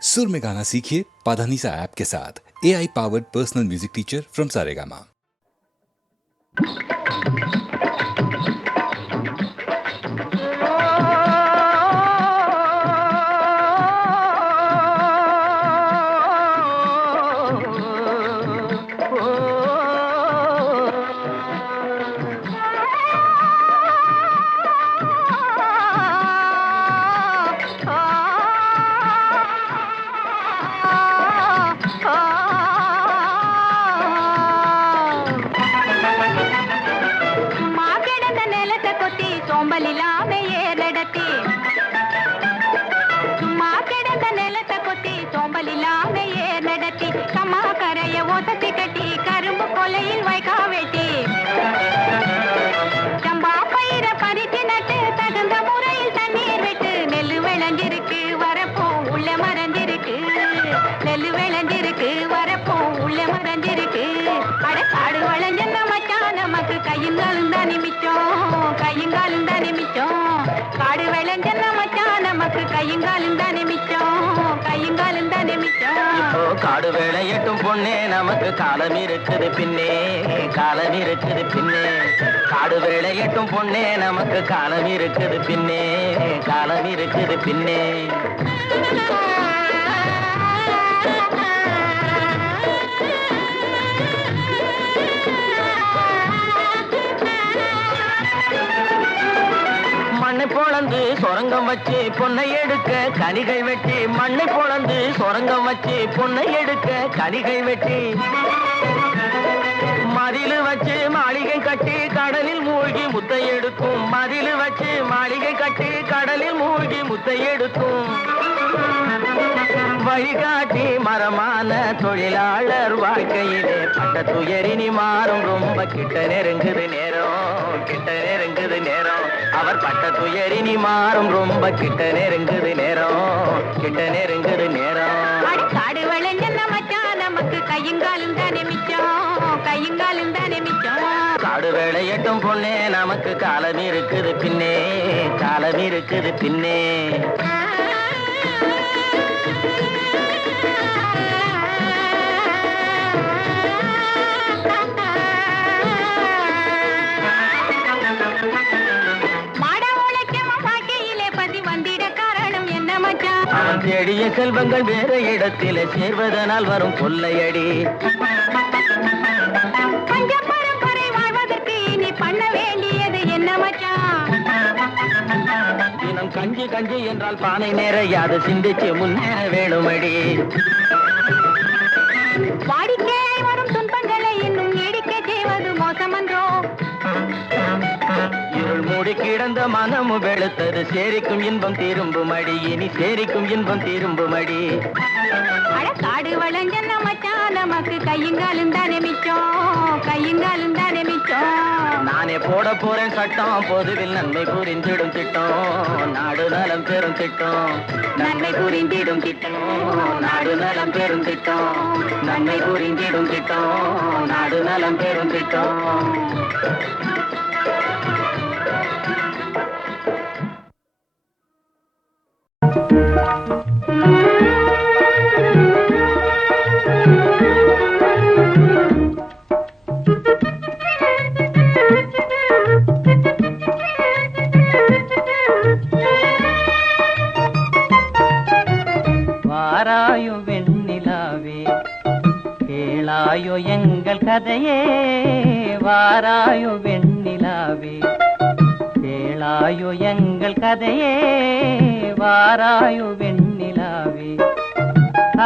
सुर में गाना सीखिए पाधानीसा ऐप के साथ। AI powered personal music teacher from Saregama. காடு வேளையட்டும் பொண்ணே நமக்கு காலம் இருக்குது பின்னே, காலம் இருக்குது பின்னே. காடு வேளையட்டும் பொண்ணே நமக்கு காலம் இருக்குது பின்னே, காலம் இருக்குது பின்னே. மண்ணை பொளந்து சொரங்கம் வச்சு பொன்னை எடுக்க கனிகள் வெட்டி, மண்ணை பொளந்து சொரங்கம் வச்சு பொன்னை எடுக்க கனிகள் வெட்டி, மதிலு வச்சு மாளிகை கட்டி கடலில் மூழ்கி முத்தை எடுக்கும், மதிலு வச்சு மாளிகை கட்டி கடலில் மூழ்கி முத்தை எடுக்கும். வழிகாட்டி மரமான தொழிலாளர் வாழ்க்கையிலே பட்ட துயரினி மாறும், ரொம்ப கிட்ட நெருங்குது நேரம், கிட்ட நெருங்குது நேரம். அவர் பட்ட துயரினி மாறும், ரொம்ப கிட்ட நெருங்குது நேரம், கிட்ட நெருங்குது நேரம். காடு விளைஞ்ச மச்சான் நமக்கு கையுங்காலும் தானே மிச்சம், கையுங்காலும் தானே மிச்சம். காடு வேளையட்டும் பொண்ணே நமக்கு காலம் இருக்குது பின்னே, காலம் இருக்குது பின்னே. அவன் தேடிய செல்வங்கள் வேற இடத்திலே சேர்வதனால் வரும் கொள்ளையடி. பரம்பரை வாழ்வதற்கு இனி பண்ண வேண்டியது என்ன மச்சான்? தினம் கஞ்சி கஞ்சி என்றால் பானை நிறையாது, சிந்திச்சு முன்னேற வேணுமடி. வாடிக்கையாய் வரும் துன்பங்களை இன்னும் நீடிக்க செய்வது மோசமன்றோ? இருள் மூடி கிடந்த மனமு வெளுத்தது, சேரிக்கும் இன்பம் திரும்புமடி, இனி சேரிக்கும் இன்பம் திரும்புமடி. காடு வளைஞ்ச மச்சான் நமக்கு கையுங்காலும் தானே மிச்சம், கையுங்காலும் தானே மிச்சம். நானே போட போறேன் சட்டம், பொதுவில் நன்மை புரிந்திடும் திட்டம், நாடு நலம் பெறும் திட்டம், நன்மை புரிந்திடும் திட்டம், நாடு நலம் பெறும் திட்டம், நன்மை புரிந்திடும் திட்டம், நாடு நலம் பெறும் திட்டம். வாராயோ வெண்ணிலாவே கேளாயோ எங்கள் கதையே, வாராயோ வெண்ணிலாவே கேளாயோ எங்கள் கதையே, வாராயோ வெண்ணிலாவே.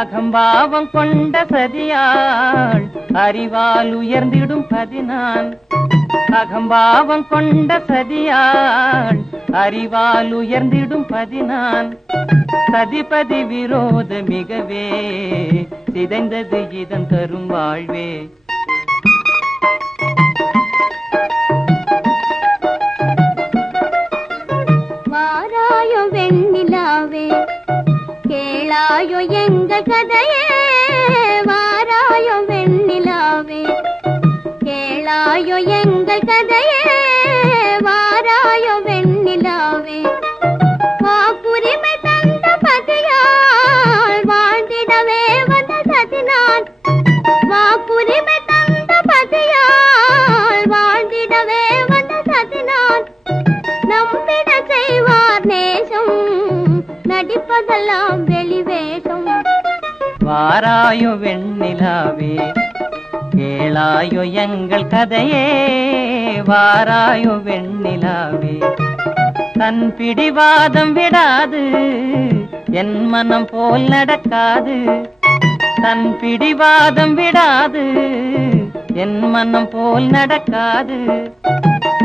அகம்பாவம் கொண்ட சதியாள் அறிவால் உயர்ந்திடும் பதினான், அகம்பாவம் கொண்ட சதியாள் அறிவால் உயர்ந்திடும் பதினான். சதிபதி விரோத மிகவே சிதைந்தது இதன் தரும் வாழ்வே. வாராயோ வெண்ணிலாவே கேளாயோ எங்கள் கதையே, வாராயோ வெண்ணிலாவே கேளாயோ எங்கள் கதையே, வாராயோ வெண்ணிலாவே. வாக்குரிமை தந்த பதியாள் வெளிவேஷம். வாராயோ வெண்ணிலாவே கேளாயோ எங்கள் கதையே, வாராயோ வெண்ணிலாவே. தன் பிடிவாதம் விடாது, என் மனம் போல் நடக்காது. தன் பிடிவாதம் விடாது, என் மனம் போல் நடக்காது.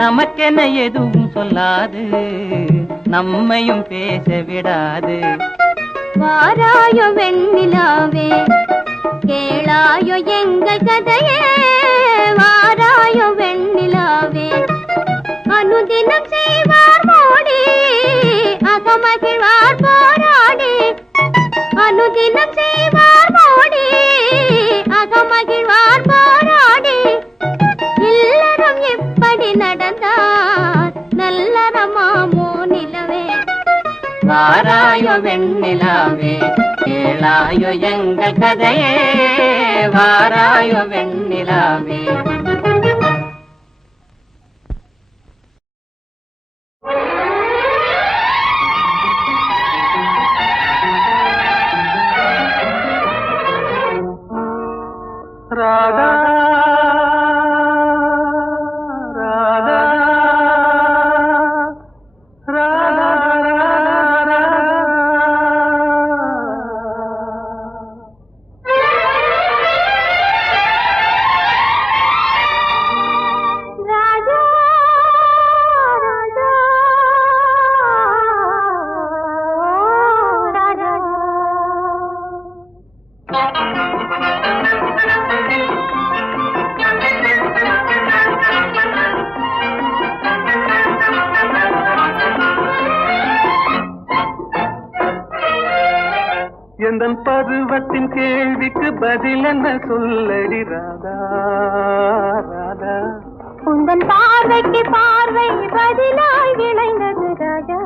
நமக்கென எதுவும் சொல்லாது, நம்மையும் பேச விடாது. வாராயோ வெண்ணிலாவே கேளாயோ எங்கள் கதையே, வாராயோ வெண்ணிலாவே. அனுதினம் செய்வார் மோடி, அகமகிழ்வார் போராடி. அனுதினம் செய்வார் மோடி, அகமகிழ்வார் போராடி. இல்லறம் எப்படி நடந்தார் நல்லறமாமோ நிலவே. வாராயோ வெண்ணிலாவே கேளாயோ எங்கள் கதையே, வாராயோ வெண்ணிலாவே. ராதா ராதா ராதா எந்தன் பருவத்தின் கேள்விக்கு பதில் என்ன சொல்லடி ராதா ராதா. உந்தன் பார்வைக்கு பார்வை பதிலாய் விளைந்தது ராஜா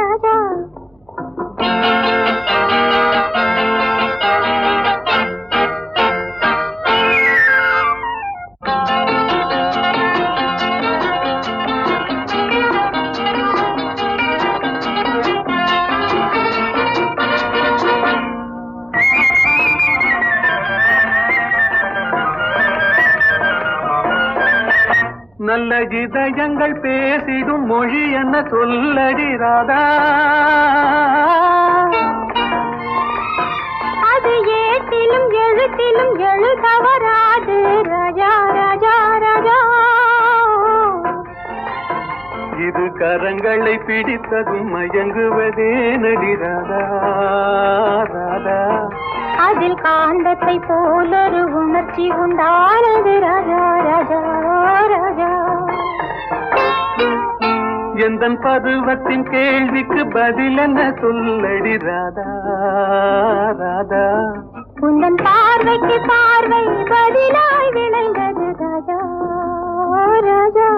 ராஜா. நல்ல இதயங்கள் பேசிடும் மொழி என்ன சொல்லடி ராதா. அது ஏட்டிலும் எழுத்திலும் எழுதவராது ராஜா ராஜா ராஜா. இது கரங்களை பிடித்ததும் மயங்குவதே நடி ராதா ராதா. அதில் காந்தத்தை போலொரு உணர்ச்சி உண்டானது ராஜா ராஜா ராஜா. எந்தன் பருவத்தின் கேள்விக்கு பதில் என்ன சொல்லடி ராதா ராதா. உந்தன் பார்வைக்கு பார்வை பதிலாய் விளைந்தது ராஜா ராஜா.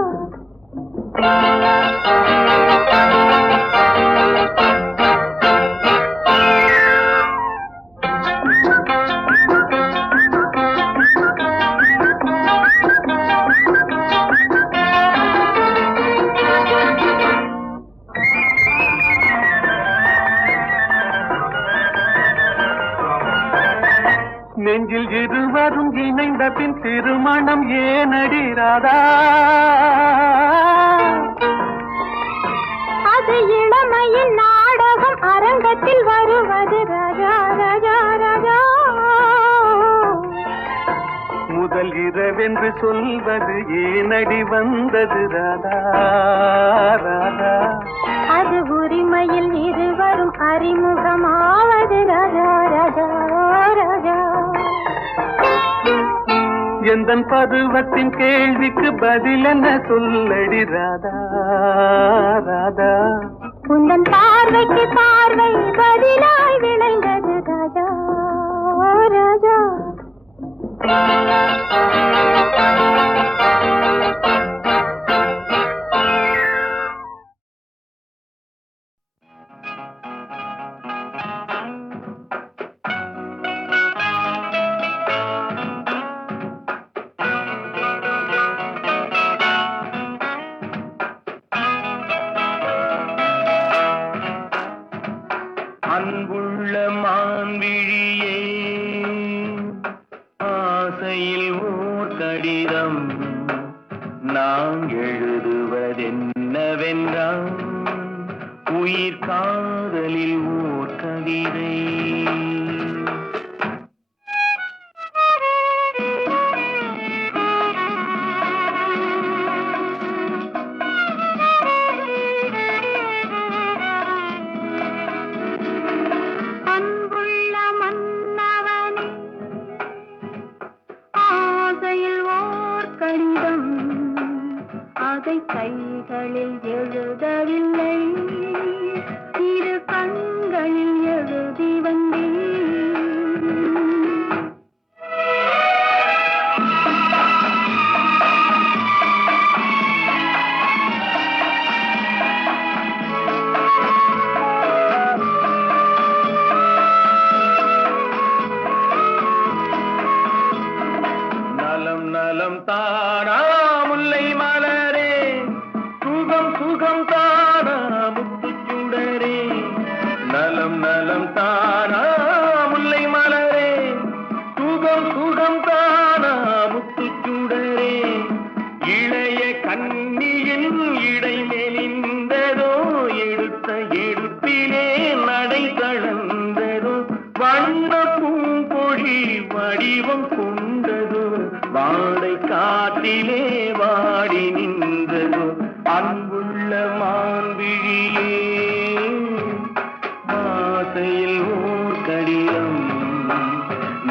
நெஞ்சில் இருவரும் இணைந்த பின் திருமணம் ஏனடி ராதா. அது இளமையில் நாடகம் அரங்கத்தில் வருவது ராஜா ராஜா ராஜா. முதல் இரவென்று சொல்வது ஏனடி வந்தது ராதா ராதா. அது உரிமையில் இருவரும் அறிமுகமாவது ராஜா ராஜா ராஜா. எந்தன் பருவத்தின் கேள்விக்கு பதில் என்ன சொல்லடி ராதா ராதா. உந்தன் பார்வைக்கு பார்வை பதிலாய் விளைந்தது ராஜா ராஜா. அன்பு அன்புள்ள மான்விழியே ஆசையில் ஓர் கடிதம் நான் எழுதுவதென்னவென்றால் உயிர் காதலில் ஓர் கவிதை. கைகளில் எழுதவில்லை, இரு கண்களில் எழுதி வந்தேன். நலம் நலம் தானா முல்லை மலரே, சுகம் சுகம் தானா முத்துச்சுடரே. நலம் நலம் தானா முல்லை மலரே, சுகம் சுகம் தானா முத்துச்சுடரே. இளைய கண்ணியின் இடை மெலிந்ததோ, எடுத்த எடுப்பிலே நடை தளர்ந்ததோ. வண்ண பூங்கொடி வடிவம் கொண்டதோ, வாடை காட்டிலே வாடி நின்றதோ. அன்புள்ள மான்விழியே ஆசையில் ஓர் கடிதம்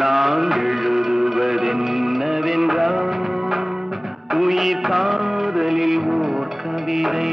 நான் எழுதுவதென்னவென்றால் உயிர் காதலில் ஓர் கவிதை.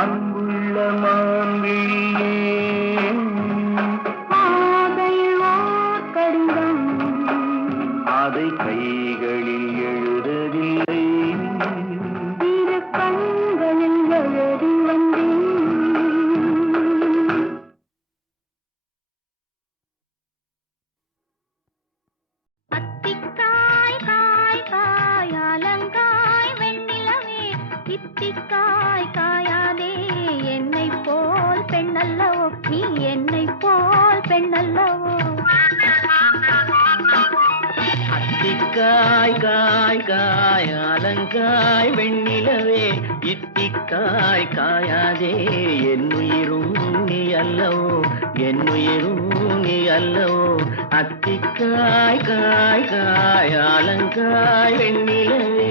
அன்புள்ள மான்விழியே ஆசையில் ஓர் கடிதம் அதை கைகளில் எழுதவில்லை, இரு கண்களில் எழுதி வந்தேன். அத்திக்காய் காய் காய் அலங்காய் வெண்ணிலவே, இத்திக்காய் காயாதே என்னை போல் பெண்ணல்லவோ, நீ என்னை போல் பெண்ணல்லவோ. அத்திக்காய் காய் காய் அலங்காய் வெண்ணிலவே, இத்திக்காய் காயாதே என்னுயிரும் நீ அல்லவோ, என்னுயிரும் நீ அல்லவோ. அத்திக்காய் காய் காய் அலங்காய் வெண்ணிலவே.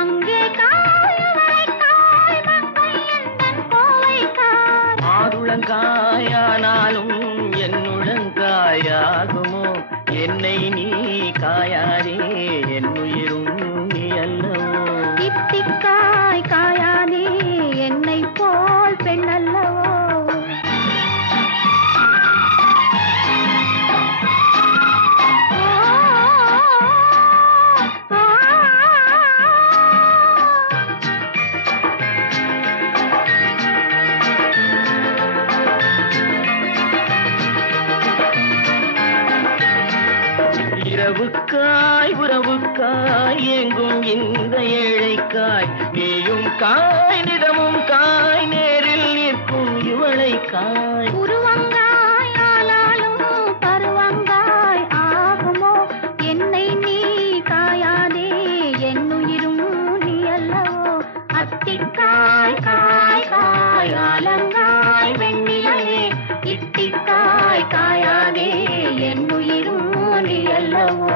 அங்கே காய் மங்கை எந்தன் கோவைக்காய். அத்திக்காய் உறவுக்காய் எங்கும் இந்த ஏழைக்காய் நீயும் காய் நிதமும் காய் நேரில் நிற்கும் இவளை காய் உருவங்காய் ஆனாலும் பருவங்காய் ஆகுமோ என்னை நீ காயாதே என்னுயிரும் நீ அல்லவோ அத்திக்காய் காய் காய் ஆலங்காய் வெண்ணிலையே இத்திக்காய் காயாதே என்னுயிரும் நீ அல்லவோ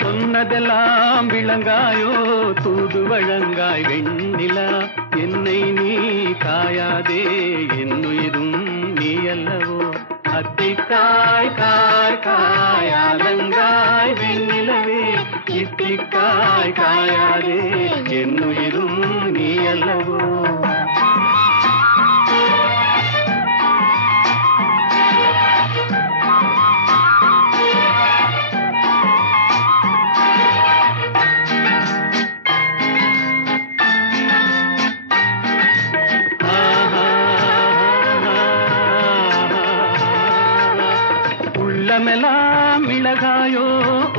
சொன்னதெல்லாம் விளங்காயோ தூது வழங்காய் வெண்ணிலா என்னை நீ காயாதே என்னுயிரும் நீ அல்லவோ அத்திக்காய் காய் காய் அலங்காய் வெண்ணிலவே இத்திக்காய் காயாதே என்னுயிரும் நீ அல்லவோ உள்ளமெல்லாம் மிளகாயோ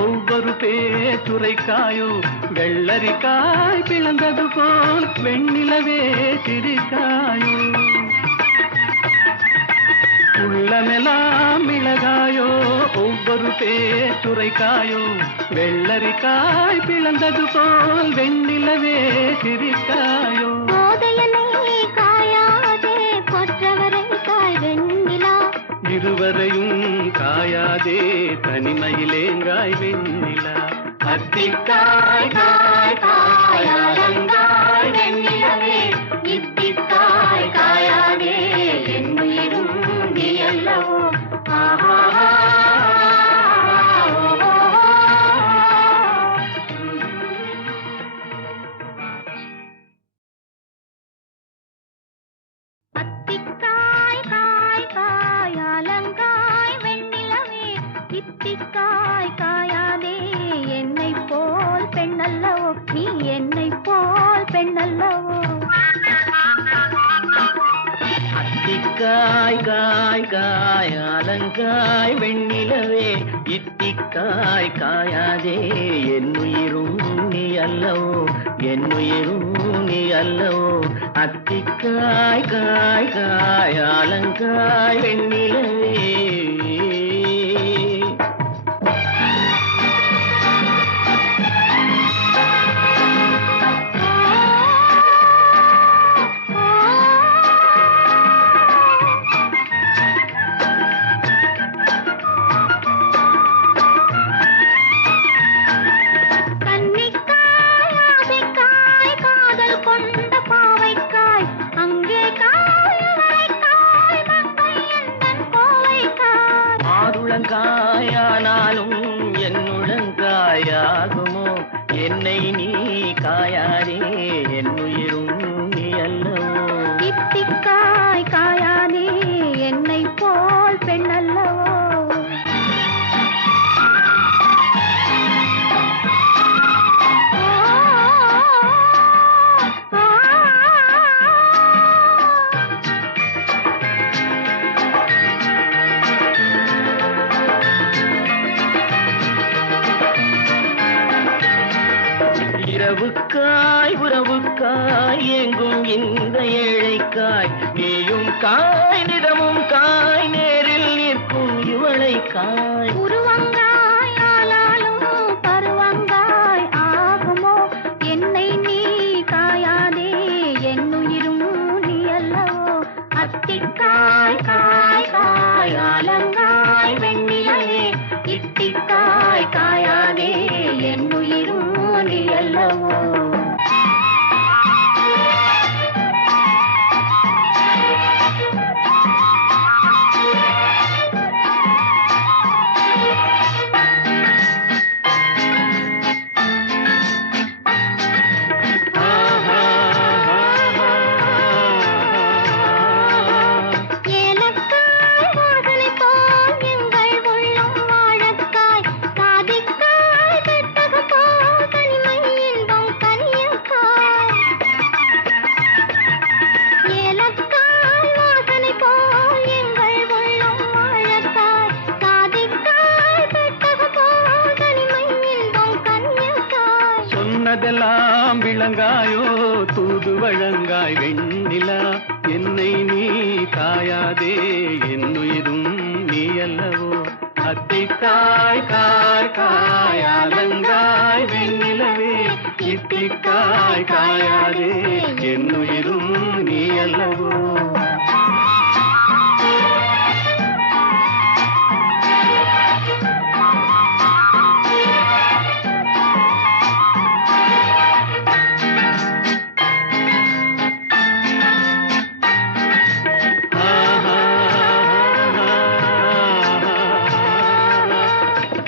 ஒவ்வொரு பேச்சுரைக்காயோ வெள்ளரிக்காய் பிளந்தது போல் வெண்ணிலவே சிரிக்காயோ உள்ளமெல்லாம் மிளகாயோ ஒவ்வொரு பேச்சுரைக்காயோ வெள்ளரிக்காய் பிளந்தது போல் வெண்ணிலவே சிரிக்காயோ காயாதே கொற்றவரை காய் வெண்ணிலா இருவரையும் காயாதே தனிமையிலேங்காய் வெண்ணிலா அத்திக்காய் காய் காய் அலங்காய் வெண்ணிலவே இத்திக்காய் காயாதே என்னுயிரும் நீ அல்லவோ அத்திக்காய் காய் காய் அலங்காய் வெண்ணிலவே இத்திக்காய் காயாதே என்னை போல் பெண்ணல்லவோ நீ என்னை போல் பெண்ணல்லவோ அத்திக்காய் காய் காய் அலங்காய் வெண்ணிலவே இத்திக்காய் காயாதே என்னுயிரும் நீ அல்லவோ என்னுயிரும் நீ அல்லவோ அத்திக்காய் காய் காய் அலங்காய் வெண்ணிலவே காயானாலும் என்னுடங்காயாகுமோ என்னை நீ காயாதே என்னுயிரும் நீ அல்லவோ இத்திக்காய் காயாதே என்னை போல் பெண்ணல்லவோ இரவுக்காய் உறவுக்காய் எங்கும் இந்த ஏழைக்காய் நீயும் காய் நிதமும் காய் நேரில் நிற்கும் இவளை காய் உருவங்காய் ஆனாலும் பருவங்காய் ஆகுமோ என்னை நீ காயாதே என்னுயிரும் நீ அல்லவோ அத்திக்காய் காய் காய் அலங்காய் வெண்ணிலையே இத்திக்காய் காயாதே என்னுயிரும் நீ அல்லவோ அல்லவோ. சொன்னதெல்லாம் விளங்காயோ தூது வழங்காய் வெண்ணிலா, என்னை நீ காயாதே என்னுயிரும் நீ அல்லவோ. அத்திக்காய் காய் காய் அலங்காய் வெண்ணிலவே, இத்திக்காய் காயாதே என்னுயிரும் நீ அல்லவோ.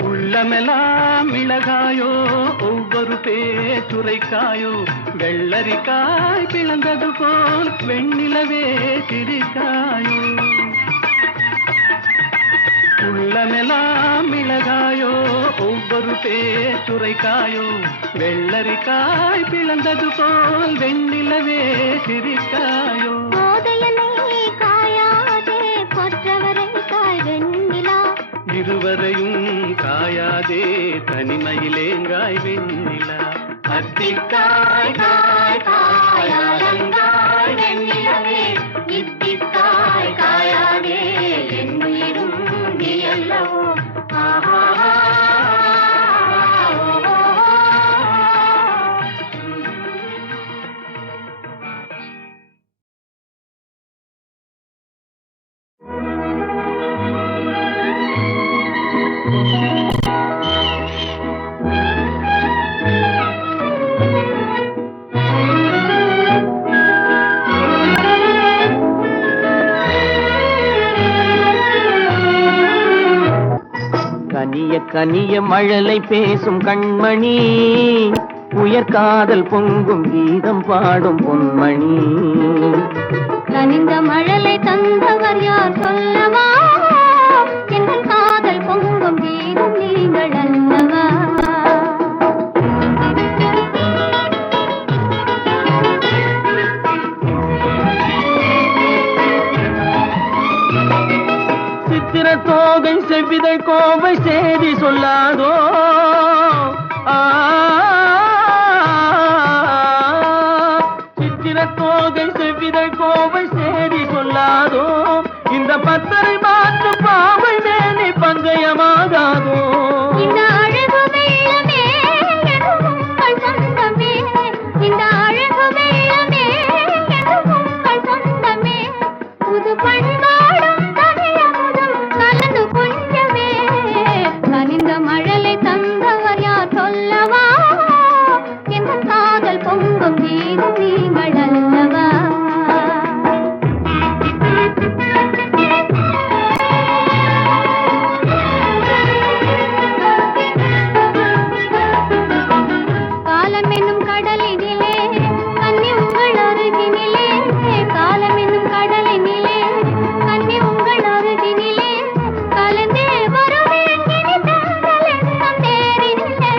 உள்ளமெல்லாம் மிளகாயோ ஒவ்வொரு பேச்சுரைக்காயோ, வெள்ளரிக்காய் பிளந்தது போல் வெண்ணிலவே சிரிக்காயோ. உள்ளமெல்லாம் மிளகாயோ ஒவ்வொரு பேச்சுரைக்காயோ, வெள்ளரிக்காய் பிளந்தது போல் வெண்ணிலவே சிரிக்காயோ. இருவரையும் காயாதே தனிமையிலேங்காய் வெண்ணிலா. அத்திக்காய் காய் காய் அலங்காய் வெண்ணிலவே, இத்திக்காய் காயாதே என்னுயிரும் நீ அல்லவோ. கனிய மழலை பேசும் கண்மணி, உயர்காதல் பொங்கும் கீதம் பாடும் பொன்மணி. கனிந்த மழலை தந்தவர் யார் சொல்லவா, எங்கள் காதல் பொங்கும் கீதம் நீங்கள் அல்லவா. சித்திர தோகை செவ்விதழ் கோவை சேதி சொல்லாதோ, சித்திர தோகை செவ்விதழ் கோவை சேதி சொல்லாதோ, இந்த பத்தரை மாற்று பாவை மேனி பங்கயமாகாதோ. இந்த அழகு வெள்ளமே உங்கள் சொந்தமே, இந்த அழகு வெள்ளமே உங்கள் சொந்தமே. புது பண்பாடும் தமிழமுதும் கலந்து கொஞ்சமே, கனிந்த மழலை தந்தவர் யார் சொல்லவா, எங்கள் காதல் பொங்கும் கீதம் நீங்கள் அல்லவா. காலம் என்னும் கடலினிலே கன்னி உங்கள் அருகினிலே, காலம் என்னும் கடலினிலே கன்னி உங்கள் அருகினிலே, கலந்தே வருவேன் இனி தங்கள் எண்ணம் தேரினிலே.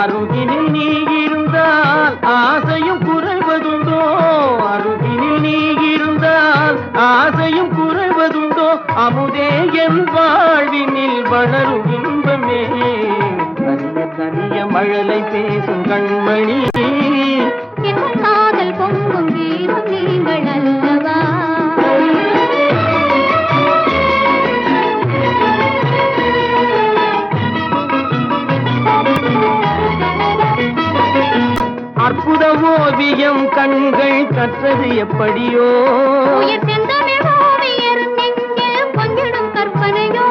அருகினில் நீ இருந்தால் ஆசையும் குறைவதுண்டோ, அருகினில் நீ இருந்தால் ஆசையும் குறைவதுண்டோ. அமுதே என் வாழ்வினில் வளரும் இன்பமே, கனிய கனிய மழலை பேசும் கண்மணி. என் காதல் பொங்கும் கீதம் நீங்கள் அல்லவா. அற்புத ஓவியம் கண்கள் கற்றது எப்படியோ, உயிர் செந்தமிழ் ஓவியர் நெஞ்சில் கொஞ்சிடும் கற்பனையோ.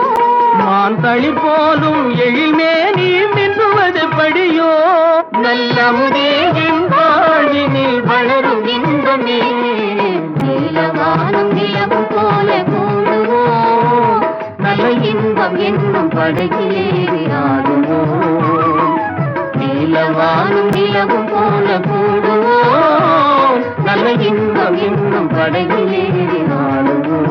மான் தளிர் போலும் எழில்மே நீ மின்னுவது படியோ. நல்லமுதே என் வாழ்வினில் வளரும் இன்பமே நீலவானம் நிலவும் போல கூடுவோம் நல்ல இன்பம் என்னும் படகிலேறி ஆடுவோம் நீலவானம் நிலவும் போல கூடுவோம் நல்ல இன்பம் என்னும் படகிலேறி ஆடுவோம்.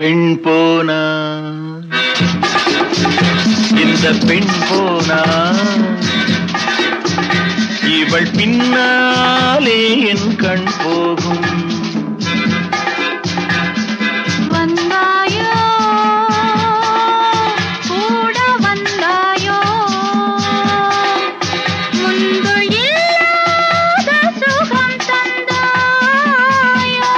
பெண் போனா இந்த பெண் போனா இவள் பின்னாலே என் கண் போகும். வந்தாயோ கூட வந்தாயோ முன்பு இல்லாத சுகம் தந்தாயோ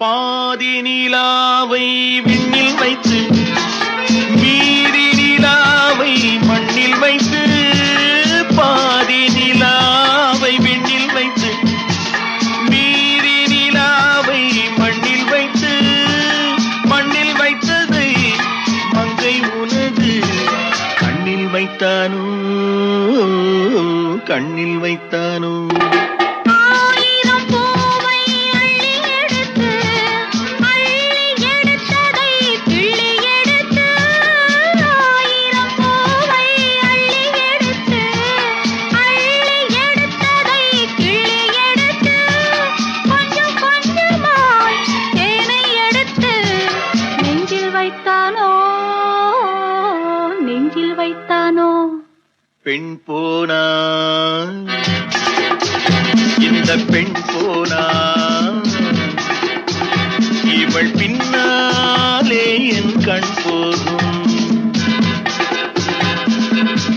பாதி நிலாவை விண்ணில் வைத்து மீதி நிலாவை மண்ணில் வைத்து பாதி நிலாவை விண்ணில் வைத்து மீதி நிலாவை மண்ணில் வைத்து மண்ணில் வைத்ததை மங்கை உனது கண்ணில் வைத்தானோ கண்ணில் வைத்தானோ. ஆயிரம் பூவை அள்ளி எடுத்து எடுத்ததை கிள்ளி எடுத்து ஆயிரம் பூவை அள்ளி எடுத்து எடுத்ததை கிள்ளி எடுத்து கொஞ்சம் கொஞ்சமாய் தேனை எடுத்து நெஞ்சில் வைத்தானோ நெஞ்சில் வைத்தானோ. பெண் போனா இந்த பெண் போனா இவள் பின்னாலே என் கண் போகும்.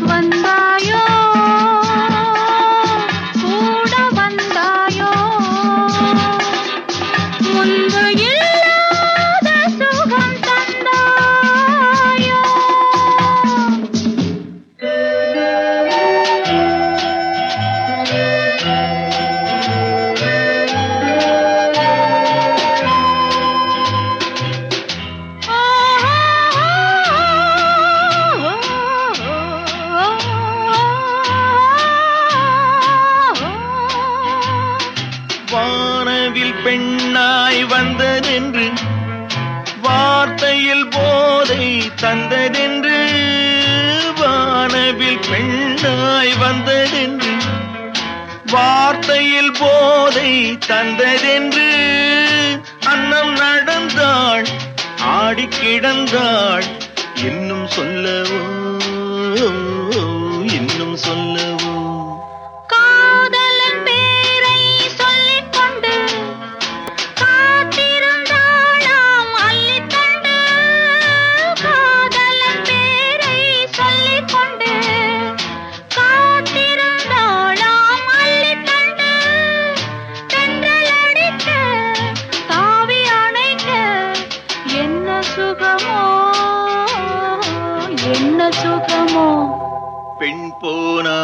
வந்தாயோ கூட வந்தாயோ முன்பு இல்லாத சுகம் தந்தாயோ. வானவில் பெண்ணாய் வந்ததென்று வார்த்தையில் போதை தந்ததென்று வானவில் பெண்ணாய் வந்ததென்று வார்த்தையில் போதை தந்ததென்று அன்னம் நடந்தாள் ஆடி கிடந்தாள் இன்னும் சொல்லவோ இன்னும் சொல்லவோ. காதலன் பேரை சொல்லிக் கொண்டு காத்திருந்தாளாம் அள்ளித்தண்டு காதலன் பேரை சொல்லிக் கொண்டு காத்திருந்தாளாம் அள்ளித்தண்டு தென்றல் அடிக்க தாவி அணைக்க என்ன சுகமோ என்ன சுகமோ. பெண் போனா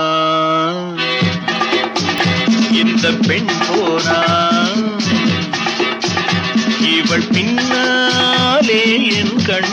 இந்த பெண் போனா இவள் பின்னாலே என் கண்